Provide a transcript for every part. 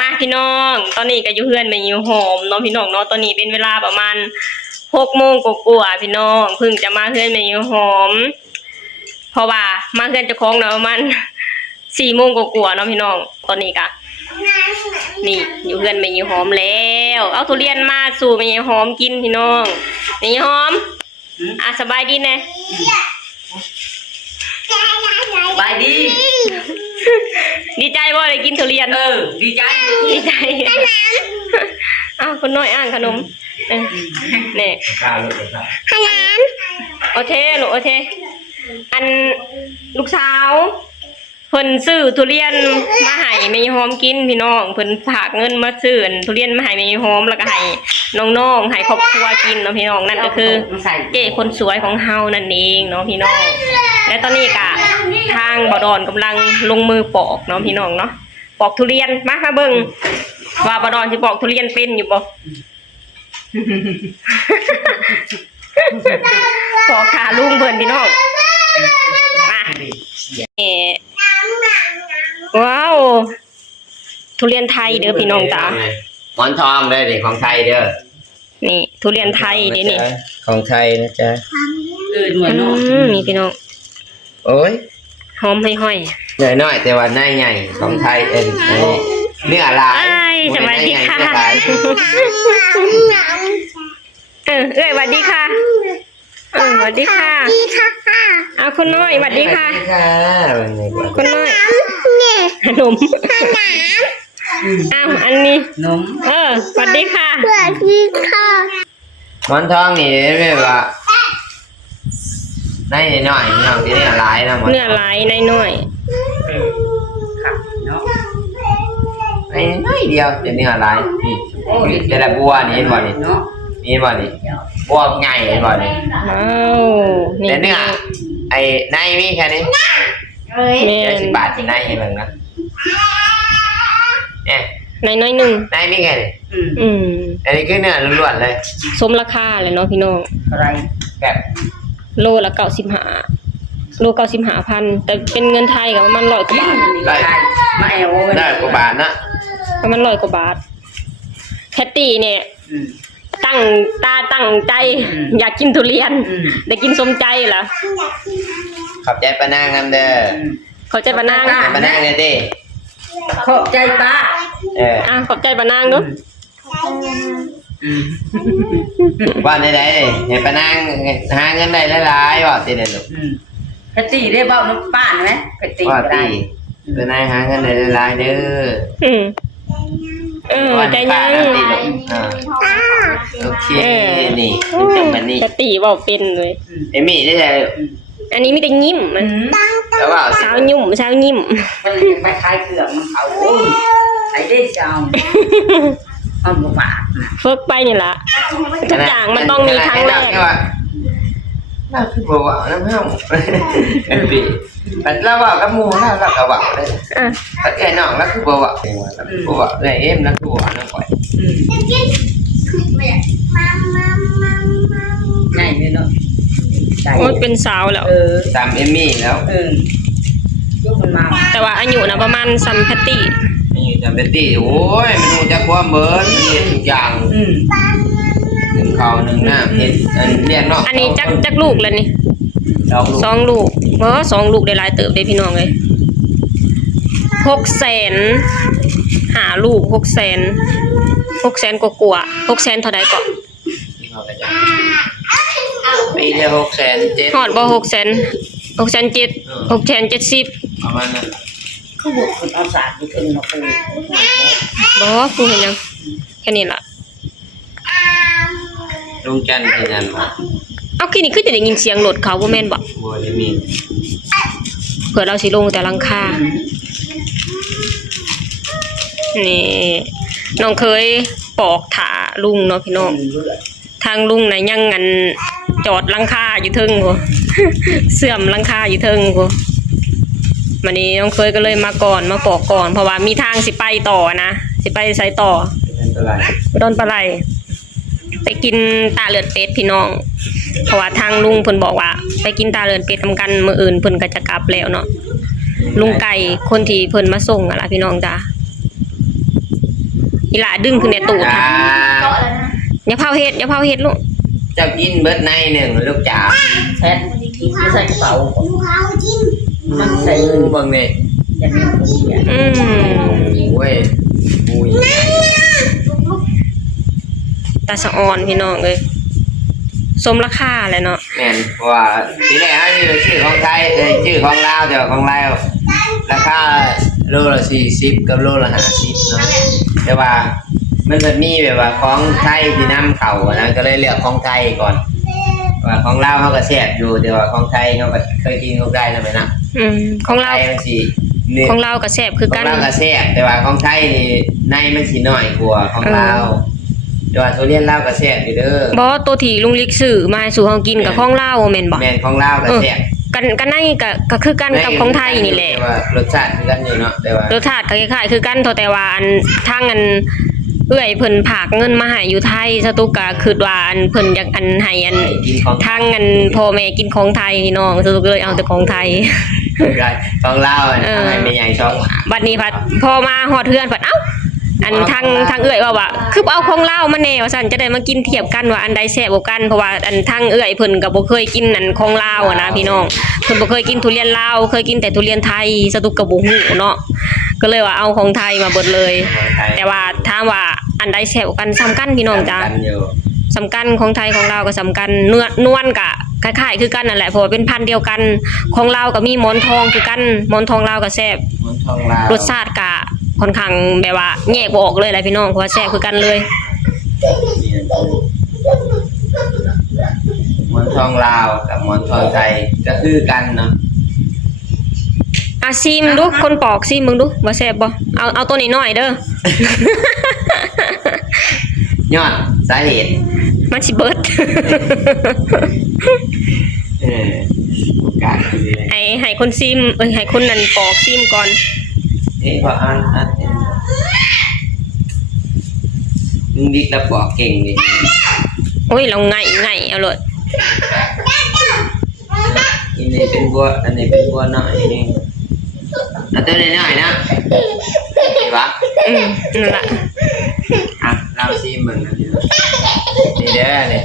มาพี่น้องตอนนี้ก็อยู่เพื่อนแม่ยิวหอมเนาะพี่น้องเนาะตอนนี้เป็นเวลาประมาณ6 โมงกว่าๆพี่น้องเพิ่งจะมาเพื่อนแม่ยิวหอมเพราะว่ามาเพื่อนเจ้าของเนาะประมาณ4 โมงกว่าๆเนาะพี่น้องตอนนี้ก็นี่อยู่เพื่อนแม่ยิวหอมแล้วเอาทุเรียนมาสู่แม่ยิวหอมกินพี่น้องแม่ยิวหอมสบายดีแน่บายดีดีใจบ่ได้กินทุเรียนดีใจคนน้อยอ่างขนมนี่ขนมโอเคลูกโอเคอันลูกสาวเพิ่นซื้อทุเรียนมาให้แม่ยายหอมกินพี่น้องเพิ่นฝากเงินมาซื้อทุเรียนมาให้แม่ยายหอมแล้วก็ให้น้องๆให้ครอบครัวกินเนาะพี่น้องนั่นก็คือเจ้คนสวยของเฮานั่นเองเนาะพี่น้องและตอนนี้ก็ทางบ่ดอนกำลังลงมือปอกเนาะพี่น้องเนาะปอกทุเรียนมาเบิ่งว่าบ่ดอนสิปอกทุเรียนเป็นอยู่บ่ปอกขาลุงเพิ่นพี่น้องมาว้าวทุเรียนไทยเด้อพี่น้องจ๋าหมอนทองเลยนี่ของไทยเด้อนี่ทุเรียนไทยเด้นี่ของไทยนะจ๊ะหน่วยน้อยนี่พี่น้องโอ้ยหอมห้อยๆน้อยๆแต่ว่าหน้าใหญ่ของไทยเนื้อลายสวัสดีค่ะสวัสดีค่ะสวัสดีค่ะเอาคุณน้อยสวัสดีค่ะคุณน้อยขนมอันนี้นมสวัสดีค่ะสวัสดีค่ะหมอนทองนี่ไม่ว่าในน้อยพี่น้องที่เนื้อลายนะเนื้อลายในน้อยค่ะเนาะไอ้น้อยเดียวจะเนื้อลายนี่แต่ละบัวนี่เห็นบ่นี่เนาะนี่บ่นี่บัวใหญ่เห็นบ่นี่แต่เนื้อไอ้ในมีแค่นี้10 บาทที่ในเห็นบ้างนะเนี่ยในน้อยหนึ่งในมีแค่นี้อันนี้คือเนื้อล้วนๆเลยสมราคาเลยเนาะพี่น้องอะไรแบบโลละ95โล95,000แต่เป็นเงินไทยก็ประมาณ100 กว่าบาทไม่เอาได้กว่าบาทนะประมาณ100 กว่าบาทแคตตี้เนี่ยตั้งใจอยากกินทุเรียนได้กินสมใจเหรอขอบใจป้านางนำเด้อขอบใจป้านางป้านางเนี่ยดิขอบใจป้าขอบใจป้านางด้วยว่าได้เห็นป้านางหาเงินได้หลายๆว่าสิได้ลูกกะติได้เบ้าน้ำป้านไหมกะติว่าติป้านางหาเงินได้หลายๆเด้อใจยังโอเคนี่จังมันนี่กะติเว้าเป็นเลยเอมี่ได้แล้วอันนี้มีแต่ยิ้มมันแล้วว่าสาวยิ้มมันไปคล้ายเกลือกมันเขาไอ้ได้เจ้าเอาบ่ฝากเฟิกไปนี่ล่ะทุกอย่างมันต้องมีครั้งแรกน่าคือบ่ว่าน้ำเฮาอันนี้แล้วว่ากับหมู่แล้วก็ว่าได้ถ้าแก่น้องแล้วคือบ่ว่าบ่ว่าได้เอ็มแล้วคือว่าน้องก่อยง่ายเลยเนาะโอ้เป็นสาวแล้วตามเอมี่แล้วยกมันมาแต่ว่าอายุนะประมาณซัมแพตตี้อายุซัมแพตตี้โอ้ยมันรู้จักความเบิร์นเรียนทุกอย่าง1ข้าว1น้ำเฮ็ดเรียนเนาะอันนี้จักลูกแล้วนี่2 ลูก2 ลูกได้หลายเติบได้พี่น้องเลย600,000หาลูก600,000กว่า600,000เท่าใดก่อนปีเดียว600,007ฮอดบ่600,000 670ประมาณนั้นเขาบอกคนเอาสารไปขึ้นมาปูบ่ปูเห็นยังแค่นี้ล่ะลุงจันทร์ที่นั่นมาเอาคืนนี้คือจะได้ยินเสียงรถเขาบ่แม่นบ่ได้มีเผื่อเราสิลงแต่หลังคานี่น้องเคยปอกถาลุงเนาะพี่น้องทางลุงน่ะยังงันจอดหลังคาอยู่เทิงบ่เสื่อมหลังคาอยู่เทิงบ่วันนี้น้องเคยก็เลยมาปอกก่อนเพราะว่ามีทางสิไปต่อนะสิไปไสต่อดอนปลาไหลไปกินตาเลือดเป็ดพี่น้องเพราะว่าทางลุงเพิ่นบอกว่าไปกินตาเลือดเป็ดทำกันมื้ออื่นเพิ่นก็จะกลับแล้วเนาะลุงไก่คนที่เพิ่นมาส่งอะล่ะพี่น้องจ้า อีหล่าดึงขึ้นในตู้ค่ะอย่าเผาเฮ็ดลูก เจ้ากินเบิดในหนึ่งลูกจ๋า แซ่บไม่ใส่กระเป๋ามันใส่ เบิ่งนี่ อย่างนี้ เว้ยอุ้ย ตาสะออนพี่น้องเอ้ยสมราคาแหละเนาะ แม่นเพราะว่าทีแรกเขามีชื่อของไทยชื่อของลาวแต่ว่าของลาวราคาโลละ40กับโลละ50เนาะแต่ว่ามันจะมีแบบว่าของไทยที่นำเข้านะก็เลยเลือกของไทยก่อนว่าของลาวเขาก็แซ่บอยู่แต่ว่าของไทยเขาก็เคยกินเขาได้แล้วไหมนะ ของเรา ไทยมันสิ ของเราก็แซ่บคือ ขอ กั ง น ลาวก็แซ่บแต่ว่าของไทยนี่ในมันสิน้อยกว่าของลาวแต่ว่าทุเรียนลาวก็แซ่บอยู่เด้อ บ่ตัวที่ลุงลิกซื้อมาให้สู่เฮากินกับของลาวแม่นบ่ แม่นของลาวก็แซ่บ กันในก็คือกันกับของไทยนี่แหละ แต่ว่ารสชาติคือกันอยู่เนาะแต่ว่าร สชาติก็คล้ายๆคือกันเท่าแต่ว่าอันทางอันเอื้อยเพิ่นฝากเงินมาให้อยู่ไทยสตุกก็คิดว่าอันเพิ่นอยากอันให้อัน กินของ ทางอันพ่อแม่กินของไทยน้องสตุกเลยเอาแต่ของไทย ของลาวทำไมไม่ใหญ่ช่อง บัดนี้พัดพอมาฮอดเฮือนพัดเอ้าอันทางเอื้อยว่าคือเอาของลาวมาแน่ว่าซั่นจะได้มากินเทียบกันว่าอันใดแซ่บกว่ากันเพราะว่าอันทางเอื้อยเพิ่นก็บ่เคยกินอันของลาวอะนะพี่น้องเพิ่นบ่เคยกินทุเรียนลาวเคยกินแต่ทุเรียนไทยสตุกก็บ่ฮู้เนาะก็เลยว่าเอาของไทยมาเบิดเลย แต่ว่าถามว่าอันใดแซ่บกว่ากันซ้ำกันพี่น้องจ้าสำคัญของไทยของลาวก็สำคัญเนื้อนวลก็คล้ายๆคือกันนั่นแหละเพราะว่าเป็นพันธุ์เดียวกันของลาวก็มีหมอนทองคือกันหมอนทองลาวก็แซ่บ มันทองลาว รสชาติก็ค่อนข้างแบบว่าแยกบ่ออกเลยแหละพี่น้องเพราะว่าแซ่บคือกันเลย หมอนทองลาวกับหมอนทองไทยก็คือกันเนาะ อ่ะซิมดูคนปอกซิมมึงดูว่าแซ่บบ่เอาตัวนี้หน่อยเด้อ ยอดสาเหตุ มันสิเบิด โอกาสคือ ให้คนซิมให้คนนั้นปอกซิมก่อน พออ่านลุงดิ๊กแล้วบอกเก่งดิ โอ้ยเราไงเอาเลย อันนี้เป็นบัวอันนี้เป็นบัวน้อยนี่เอาตัวน้อยๆนะดีปะ นั่นล่ะ อ่ะเราซีมึงนะนี่เด้อเนี่ย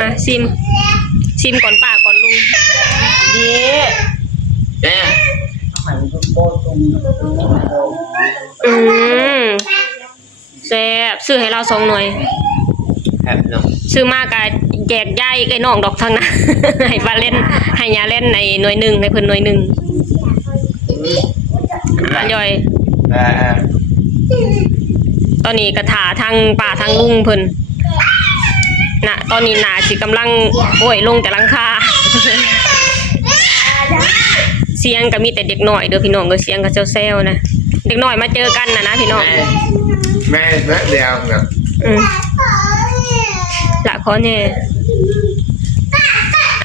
อ่ะซิมก่อนป้าก่อนลุง เย้ เนี่ย หันโบตรง แซ่บซื้อให้เรา2หน่วย แบบน้อง ซื้อมากก็แจกยายไอ้น้องดอกทั้งนั้น ให้ป้าเล่นให้ยาเล่นในหน่วยหนึงให้เพิ่นหน่วยหนึงย่อยตอนนี้ก็ถาทางป้าทางลุงเพิ่นน่ะตอนนี้น่าสิกำลังโอ้ยลงแต่หลังคา เสียงก็มีแต่เด็กน้อยเด้อพี่น้องก็เสียงก็แซวๆนะเด็กน้อยมาเจอกันนะพี่น้อง แม่เดียวแบบ ละขอแน่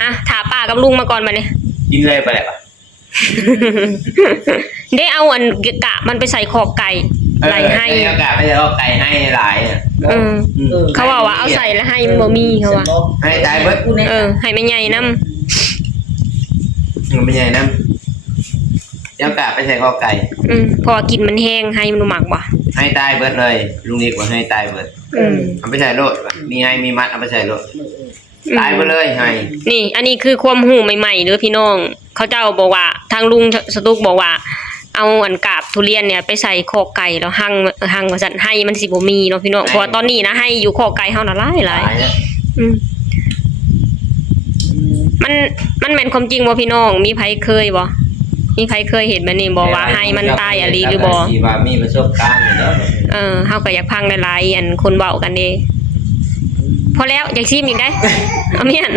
อ่ะถาป้ากับลุงมาก่อนมาเนี่ย กินเลยไปเลยปะ ได้เอาอันกะมันไปใส่ขอบไก่ไหลให้ โอกาสไม่ได้เอาไก่ให้หลายอ่ะ เขาว่าเอาใส่แล้วให้มันบ่มีเขาว่า ให้ตายเบิด ให้ไม่ใหญ่นำ มันเป็นไงนะเดี๋ยวกะไปใส่ข้อไก่ พอกินมันแห้งให้มันหมักว่ะ ให้ตายเบิดเลยลุงนิกว่าให้ตายเบิดเอาไปใส่รถมีให้มีมัดเอาไปใส่รถตายไปเลยให้ นี่ อันนี้คือความหูใหม่ๆเด้อพี่น้องเขาเจ้าบอกว่าทางลุงสตุกบอกว่าเอาอันกาบทุเรียนเนี่ยไปใส่คอไก่แล้วหั่งว่าซั่นให้มันสิบ่มีเนาะพี่น้องเพราะว่าตอนนี้นะให้อยู่คอไก่เฮาน่ะหลายมันแม่นความจริงบ่พี่น้องมีไผเคยบ่มีไผเคยเห็นแบบนี้บ่ว่าให้มันตายอะลีหรือบ่ ว่ามีประสบการณ์อยู่แล้ว เฮาก็อยากพังหลายๆอันคนเว้ากันเด้พอแล้วอยากชิมอีกได้เอาเมียน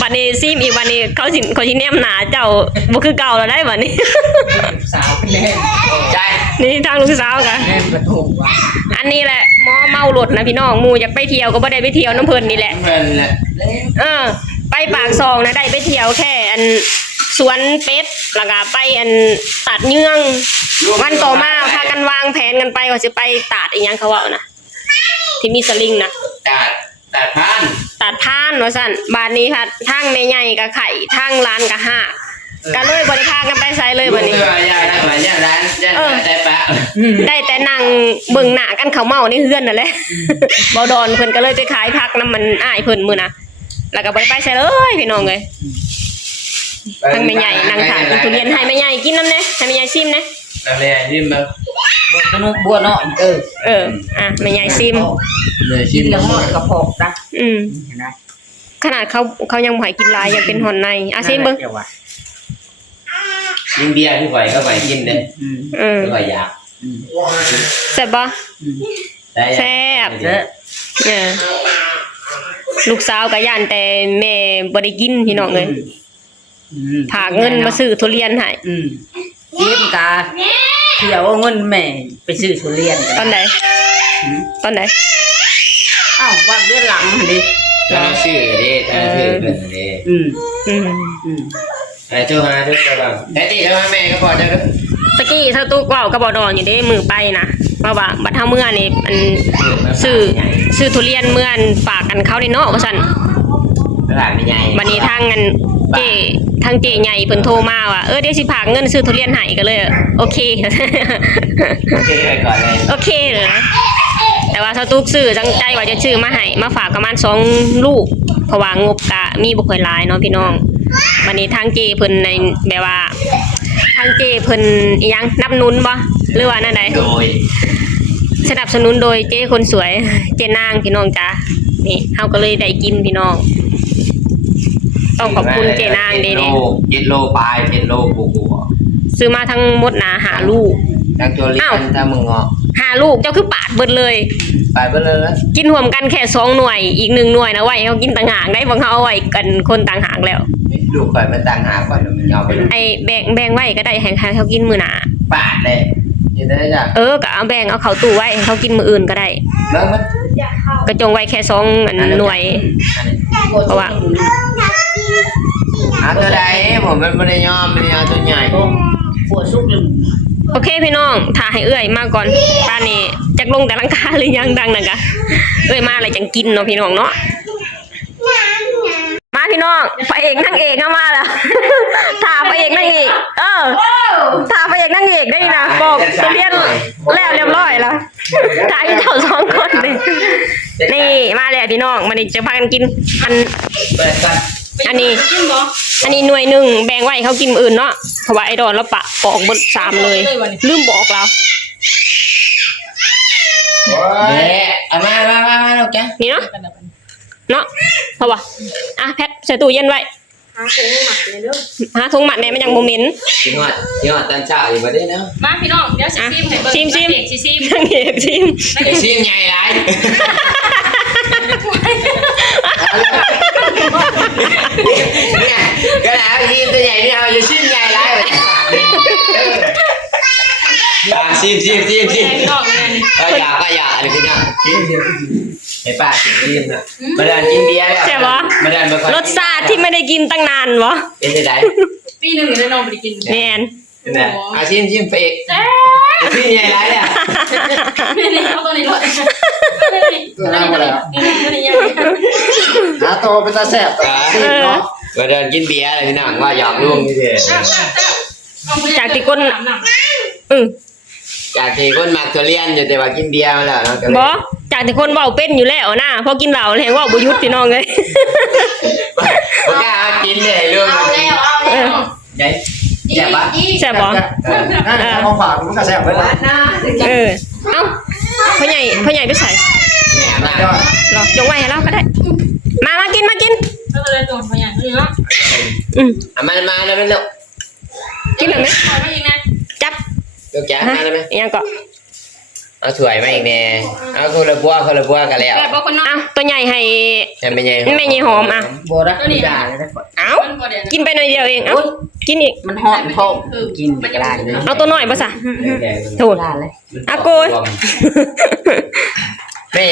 บัดนี้ซิมอีกบัดนี้เขาสิแนมหน้าเจ้าบ่คือเก่าแล้วได้บัดนี้ สาวแน่ ใช่ นี่ทางลูกสาวกัน แน่กระทงว่ะ อันนี้แหละหมอเมารถนะพี่น้องหมู่อยากไปเที่ยวก็บ่ได้ไปเที่ยวน้ำเพิ่นนี่แหละ เพิ่นแหละ ไปปากซองนะได้ไปเที่ยวแค่อันสวนเป็ดแล้วก็ไปอันตัดเยื่องวันต่อมาพากันวางแผนกันไปว่าสิไปตัดอีหยังเขาว่านะที่มีสลิงนะ ตัดพัน ตัดท่านว่าซั่นบาดนี้ค่ะทางแม่ใหญ่ก็ไข่ทางร้านก็ห้า ก็เลยบ่ได้พากันไปไสเลยบัดนี้ ย่าร้านย่าร้านได้ปะ ได้แต่นั่งเบิ่งหน้ากันเขาเมาในเฮือนนั่นแหละ บ่ดอนเพิ่นก็เลยไปขายผักน้ำมันอ้ายเพิ่นมื้อน่ะแล้วก็บ่ได้ไปไสเลยพี่น้องเอ้ยทั้งแม่ใหญ่นางถากินทุเรียนให้แม่ใหญ่กินน้ำแน่ให้แม่ใหญ่ชิมแน่ แม่ชิมมา บัวเนาะอ่ะแม่ใหญ่ชิม กินแล้วหมดกระเพาะนะ นะขนาดเขายังบ่ให้กินหลายยังเป็นหอนในอ่ะชิมเบิ่ง กินเบียร์ผู้ข่อยก็ไปกินเด้ผู้ข่อยอยาก แซ่บบ่แซ่บลูกสาวก็ย่านแต่แม่บ่ได้กินพี่น้องเอ้ยฝากเงินมาซื้อทุเรียนให้ เลี้ยงกาเดี๋ยวเอาเงินแม่ไปซื้อทุเรียน ตอนไหนอ้าววันเดือนหลังดิ ก็ชื่อเด้ชื่อเพิ่นเด้ไอ้เจ้าหาทุกคนบ้างแต่ติเจ้าแม่ก็พอเจ้าดู ตะกี้เธอตุ๊กเว้าก็บ่ดอนอยู่เด้มือไปนะว่าบัดเฮาเมื่อนี่มันซื้อทุเรียนเมื่อนฝากกันเขาได้เนาะว่าซั่น ตลาดไม่ใหญ่ บัดนี้ทางเจใหญ่เพิ่นโทรมาว่าเดี๋ยวสิฝากเงินซื้อทุเรียนให้ก็เลยโอเค โอเคไปก่อนเลย โอเคเลยนะแต่ว่าเธอตุ๊กซื้อตั้งใจว่าจะซื้อมาให้มาฝากประมาณ2ลูกเพราะว่างบก็มีบ่ค่อยหลายเนาะพี่น้องบัดนี้ทางเจเพิ่นในแบบว่าทางเจเพิ่นอีหยังนับหนุนบ่หรือว่านั่นใด โดย สนับสนุนโดยเจ้คนสวยเจนางพี่น้องจ้านี่เฮาก็เลยได้กินพี่น้องต้องขอบคุณเจนางเด้เนี่ย7 โลปลาย7 โลปู ซื้อมาทั้งหมดนะ5ลูก ทั้งโจลินถ้ามึงงอ5ลูกเจ้าคือปาดเบิดเลย ไปเบิดเลยนะ กินรวมกันแค่2หน่วยอีก1หน่วยนะไว้ให้เฮากินต่างหากได้บ่เฮาเอาไว้กันคนต่างหากแล้ว ลูกข่อยมันต่างหากก่อนมันยาวไป ไอ้แบ่งไว้ก็ได้ให้เฮากินมื้อหน้า ปาดเลยยินได้จ้ะก็เอาแบ่งเอาเข้าตู้ไว้ให้เขากินมื้ออื่นก็ได้ แล้วมัน ก็จงไว้แค่2หน่วยเพราะว่า ตัวใดผมมันไม่ได้ยอมมันเอาตัวใหญ่ ปวดซุกลืม โอเคพี่น้องถ้าให้เอื้อยมาก่อนป้านี่จักลงแต่ลังคาหรือยังดังนั่นกะเอื้อยมาอะไรจังกินเนาะพี่น้องเนาะมาพี่น้องพระเอกนางเอกเข้ามาแล้วถ่าพระเอกนางเอกถ่าพระเอกนางเอกได้นะบอกตัวเรียนแล้วเรียบร้อยแล้วถ่ายเจ้า2คนนี่มาแล้วพี่น้องมันนี่จะพากันกินอันนี้หน่วยหนึ่งแบ่งไว้เขากินมื้ออื่นเนาะเพราะว่าไอ้ดอนเราปอกเบิด3เลยลืมบอกเรา เด้มาลูกจ้ะ นี่เนาะเพราะว่าแพทใส่ตู้เย็นไว้หาถุงหมัดเนี่ยมันยังโมเมนต์ ชิมหอดตอนเช้าอยู่บ่ได้เนาะ มาพี่น้องเดี๋ยวชิมให้เบิ่งชิมนางเอกชิม ไอ้ชิมใหญ่หลายเนี่ยก็แล้วชิมตัวใหญ่ไม่เอาอยู่ชิมใหญ่หลายชิม พี่น้องเลยนี่ ก็อยากอะไรพี่น้องชิมไอ้ป้าชิมนะมาเดินกินเบียร์แล้ว ใช่ปะ มาเดินมาร สชาติที่ไม่ได้กินตั้งนานวะ เป็นยังไง ปีหนึ่งเลยน้องไปกิน แมน เป็นไงชิมเฟกชิมใหญ่หลายเนี่ย นี่เอาตัวนี้ก่อนนี่ยัง หาโตเป็นตาแสบเนาะ มาเดินกินเบียร์อะไรพี่น้องว่าหยอกลุงนี่เถอะ จากที่คนจากที่คนมักทุเรียนอยู่แต่ว่ากินเบียร์มาแล้วเนาะ บอจากที่คนเบาเป็นอยู่แล้วนะพอกินเหล้าเลยว่าบุยุทธ์พี่น้องเลย บ่กล้ากินเลยเรื่อง เอาแล้ว ใหญ่แซ่บปะ ใช่บอ นั่นของฝากมันก็แสบไปแล้ว เอ้าพ่อใหญ่ไปใส่ แหน่มาก หรอจงไว้ให้เราก็ได้มากิน ก็เลยตัวพยานนี่เนาะ มันมาได้ไหมลูก กินเลยไหม เอามาอีกนะ จับ ลูกแจ๊มาได้ไหม ยังก็ เอาถ้วยมาอีกแน่เอาคนละบัวกันแล้ว แบบบอกคนน้อง ตัวใหญ่ให้ จะไม่ใหญ่ ไม่ใหญ่หอมบัวรักยาเลยนะ กินไปหน่อยเดียวเองกินอีก มันหอมพอกินกระดาษเลย เอาตัวหน่อยป่ะสะถูก กระดาษเลย โกย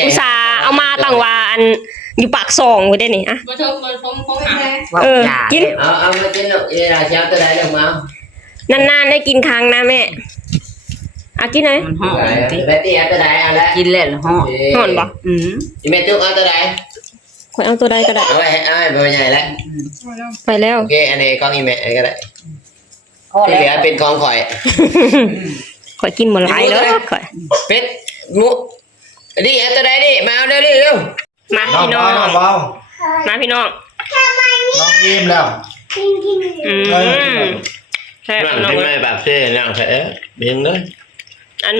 อุตส่าห์เอามาตั้งวาอันอยู่ปากซองไว้ได้นี่มาเถอะมาผมหา กิน เอามากินลูกนี่ล่ะเช้าตัวใดลูกมาน านๆได้กินครั้งนะแม่กินไหน มันหอม แบตตี้เอาตัวใดเอาละ กินแล้วหอม หอนบ่ แม่จุกเอาตัวใด ข่อยเอาตัวใดก็ได้ เอาไว้ให้บ่ใหญ่แล้ว ไปแล้ว โอเคอันนี้กล้องอีแม่ก็ได้ ข้อ ที่เหลื แล้ อ ว เป็นของข่อย ข่อยกินหมดหลายแล้วข่อย เป็ดหมูดิเอาตัวใดดิมาเอาเร็วเร็ว มา น้อง พี่น้ น้ อ อง ง เบา มาพี่น้อง น้องยิ้มแล้ว อืมแซ่บ นั่ง พี่น้อง ที่ เล ไม่ ย แบบเซ่นั่งเถอะเบียงเลย อัน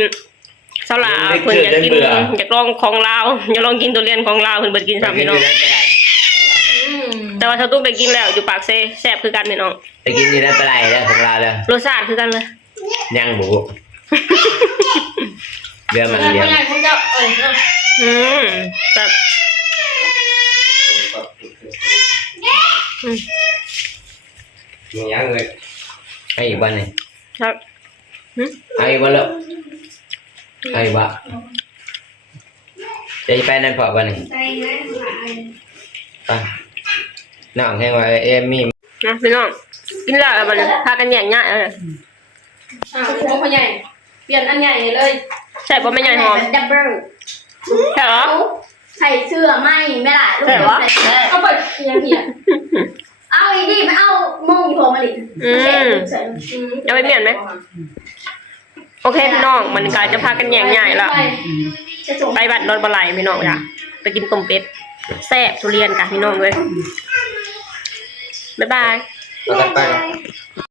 สลาเพิ่นอยากกินอยากลองของลาวอยากลองกินทุเรียนของลาวเพิ่นเบิดกินซ้ำพี่น้องแต่ว่าชาวตุ้งได้กินแล้วอยู่ปากเซ่แซ่บคือกันพี่น้อง ไปกินที่นั่นไปไหนแล้วของเราแล้ว รสชาติคือกันเลย ย่างหมูเดือมัน คน เดียว ใหญ่คนเจ้าอืมแบบ มีย่างเลยให้อีกวันหนึง ครับ ให้อีกวันละให้อีกวันจะไปนั่นพอวันหนึงไปน้องแห้งไว้เอ็มมี่ นะพี่น้องกินแล้วบัดนี้พากันแย่งง่ายเลย คนใหญ่เปลี่ยนอันใหญ่เลย ใช่บ่แม่ใหญ่หอม ดับเบิล ใช่เหรอ ใส่เสื้อไหมไม่ล่ะลูก ใส่วะ เอาเปิดยังเหี้ย เอาอีดิไม่เอามงผมมาดิ เอาไปเปลี่ยนไหมโอเคพี่น้องมันก็จะพากันแย่งง่ายแล้ว จะส่ง ไปบัดนอนบ่ไหลพี่น้องจ้ะไปกินต้มเป็ดแซ่บทุเรียนกันพี่น้องเลยบ๊ายบาย ไปกัน